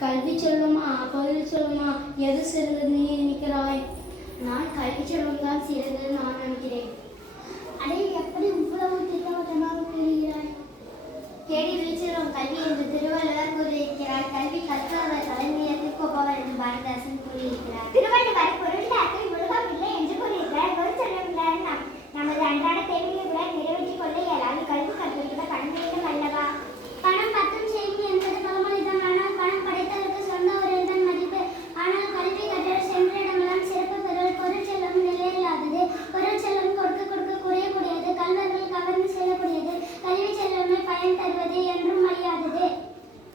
கல்வி செல்வமா தொழில் செல்வமா எது சிறந்தது நீ நினைக்கிறாய்? நான் கல்வி செல்வம் தான் சிறந்தது நான் நினைக்கிறேன். அதை எப்படி இவ்வளவு திட்டவட்டமாக கூறுகிறாய்? கேடி வீழ்ச்சிரும் கல்வி என்று திருவள்ளுவர் கூறியிருக்கிறார். கல்வி கற்றார் தலைமையத்திற்கு ஒப்பவர் என்று பாரதிதாசன் கூறியிருக்கிறார். திருவள்ளுவர் பொருளாக்கை உலகம் இல்லை என்று கூறியிருக்கிறார். பொருள் செல்வம் நமது அன்றாட தேவையை விட நிறைவேற்றிக் கொள்ள இயலாது. கல்வி கற்பிக்க பணம் வேண்டும் அல்லவா? பணம் பத்தும் செய்தி என்பது பழமொழிதான். ஆனால் பணம் படைத்தவருக்கு சொந்த ஒரு தான் மதிப்பு. ஆனால் கல்வி கற்றவர் சென்ற இடமெல்லாம் சிறப்பு பெறுவர். பொருள் செல்வம் நிலையில்லாதது. பொருள் செல்வம் கொடுக்க கொடுக்க குறையக்கூடியது. கல்வர்கள் கவர்ந்து செல்லக்கூடியது. கல்வி செல்வமே பயன் தருவது என்றும் அழியாதது.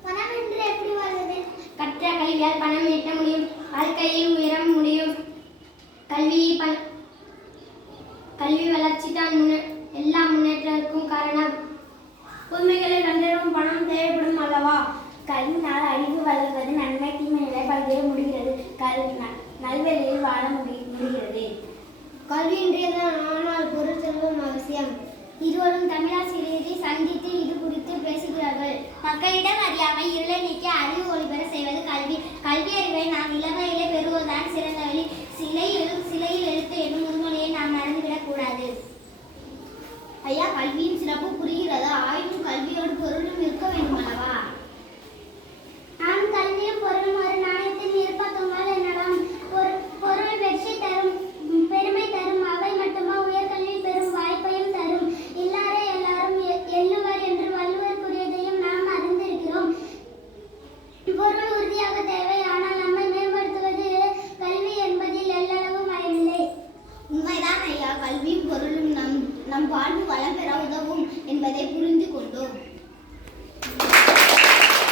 பணம் என்று எப்படி வாழ்வது? கற்ற கல்வியால் பணம் ஈட்ட முடியும். வாழ்க்கையை உயர முடியும். கல்வி வளர்ச்சி தான் எல்லா முன்னேற்றத்திற்கும் காரணம். உண்மைகளை கண்டறியும் பணம் தேவைப்படும் அல்லவா? கல்வினால் அறிவு வளர்வது, நன்மை தீமை நிலை பல்வேறு முடிகிறது. நல்வழியில் வாழ முடிகிறது. கல்வி இன்றியதான், ஆனால் பொருள் செல்வம் அவசியம். இருவரும் தமிழாசிரியரை சந்தித்து இது குறித்து பேசுகிறார்கள். மக்களிடம் அறியாமை இருளை நீக்கி அறிவு ஒளிபெற செய்வது கல்வி. கல்வி அறிவை நாம் இளமையிலே பெறுவதுதான் சிறந்த வழி. சிலையில் எழுத்து என்னும் முன்மொழியை நாம் மறந்துவிடக் கூடாது. ஐயா, கல்வியின் சிறப்பு புரிகிறதா? ஆய்வு